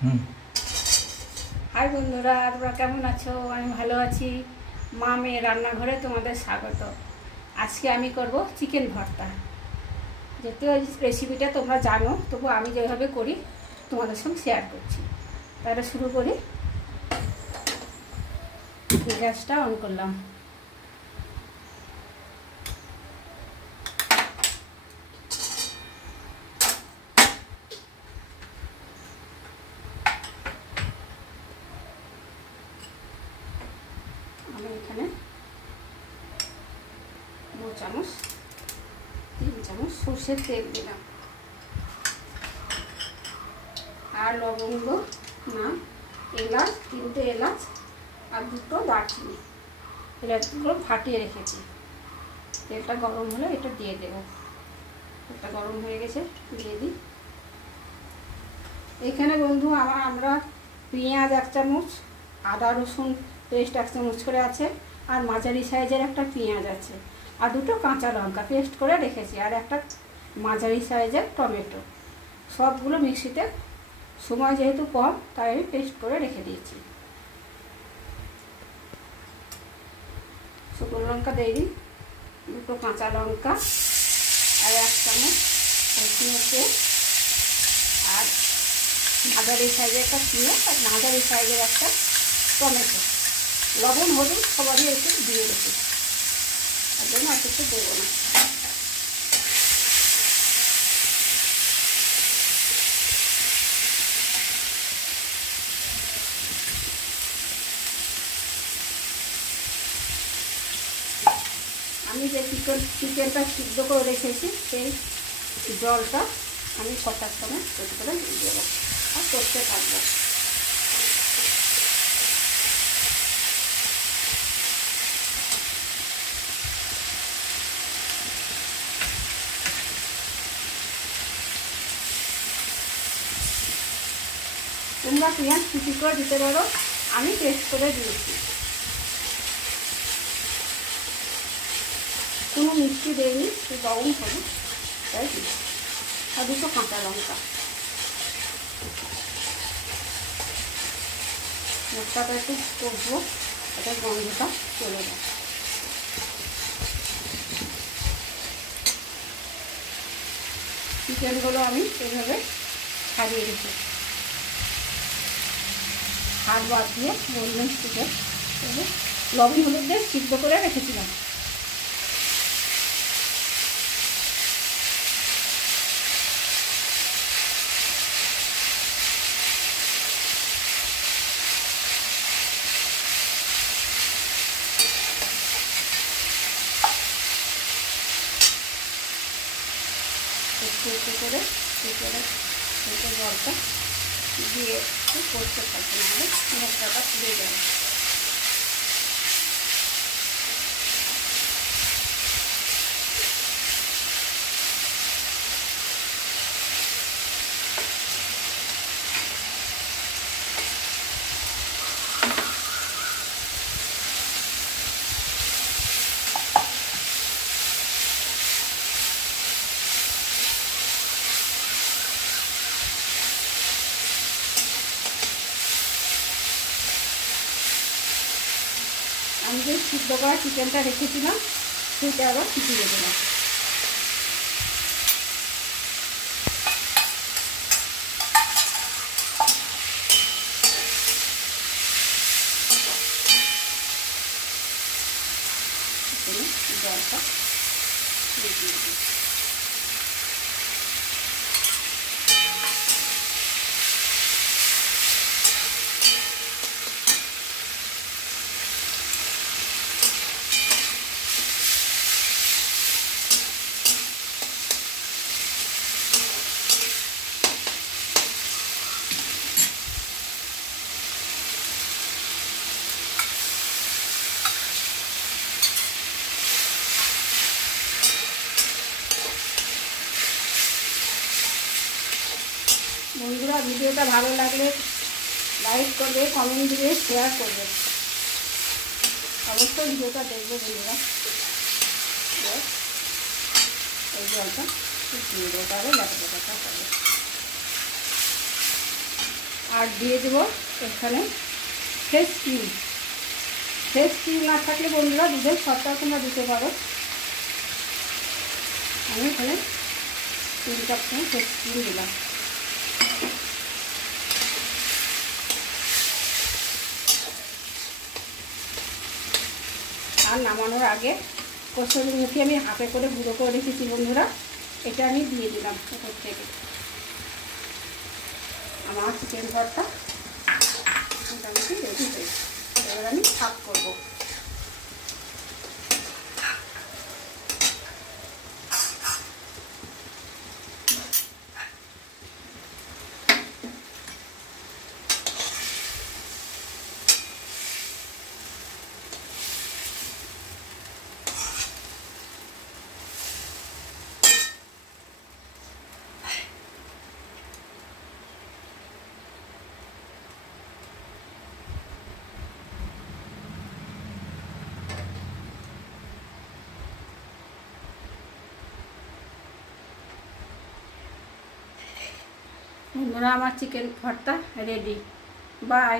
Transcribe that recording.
High বন্ধুরা, তোমরা কেমন আছো? আমি ভালো আছি। মা মেয়ে রান্নাঘরে তোমাদের স্বাগত। আজকে আমি করব চিকেন ভর্তা। যদিও রেসিপিটা তোমরা জানো, তবু আমি যেভাবে করি তোমাদের সঙ্গে শেয়ার করছি। তাহলে শুরু করি। গ্যাসটা অন করলাম। আমি এখানে 3 চামচ সর্ষের তেল দিলাম, আর লবঙ্গ না এলাচ, 3টে এলাচ আর 2টো দারচিনি, এলাচগুলো ফাটিয়ে রেখেছি। তেলটা গরম হলে এটা দিয়ে দেব। তেলটা গরম হয়ে গেছে, দিয়ে দিই। এখানে বন্ধু আমরা পেঁয়াজ 1 চামচ, আদা রসুন পেস্ট 1 চামচ করে আছে, আর মাঝারি সাইজের একটা পেঁয়াজ আছে, আর 2টো কাঁচা লঙ্কা পেস্ট করে রেখেছি, আর একটা মাঝারি সাইজের টমেটো। সবগুলো মিক্সিতে, সময় যেহেতু কম তাই আমি পেস্ট করে রেখে দিয়েছি। শুকনো লঙ্কা দিয়ে দিই, 2টো কাঁচা লঙ্কা, আর 1 চামচ সরষের তেল, আর মাঝারি সাইজের একটা পেঁয়াজ, আর মাঝারি সাইজের একটা টমেটো। লবণ হলুদ সবারই একটু দিয়ে রেখেছি, তার জন্য আর কিছু দেবো না। আমি যে চিকেনটা সিদ্ধ করে রেখেছি সেই জলটা আমি কষার সময় তৈরি করে দিয়ে দেবো, আর করতে থাকবো। তোমরা পেঁয়াজ কুচি করে দিতে পারো, আমি পেস্ট করে দিয়েছি। কোনো মিষ্টি দেয়নি, লবণ হলুদ তাই দিই, আর 2টো কাঁচা লঙ্কা। মশলাটা একটু করবো, এটা গন্ধটা চলে যায়। চিকেনগুলো আমি এভাবে ছাড়িয়ে রেখেছি, হাত বাদ দিয়ে বললেন চিকেন লবণ হলুদ দিয়ে সিদ্ধ করে রেখেছিলাম। একটু করে চিকেনের জলটা দিয়ে একটু করতে থাকবে, নাহলে মশলাটা পুড়ে যাবে। আমি যে সিদ্ধ করা চিকেনটা রেখেছিলাম সেটা আবার দিয়ে দিলাম। জলটা দিয়ে দিই। বন্ধুরা, ভিডিওটা ভালো লাগলে লাইক করবে, কমেন্ট দিবে, শেয়ার করবে। অবশ্যই ভিডিওটা দেখবে বন্ধুরা। এই জলটা দিয়ে দেবো, তাহলে লেটা হবে। আর দিয়ে দেবো এখানে ফ্রেশ ক্রিম। ফ্রেশ ক্রিম না থাকলে বন্ধুরা দুধের সরটা তোমরা দিতে পারো। আমি এখানে 3 কাপ ফ্রেশ ক্রিম দিলাম। আর নামানোর আগে কসুরি মেথি আমি হাতে করে গুঁড়ো করে রেখেছি বন্ধুরা, এটা আমি দিয়ে দিলাম উপর থেকে। আমার চিকেন ভর্তা মোটামুটি রেডি হয়েছে। এবার আমি সার্ভ করবো। বন্ধুরা আমার চিকেন ভর্তা রেডি। বাই।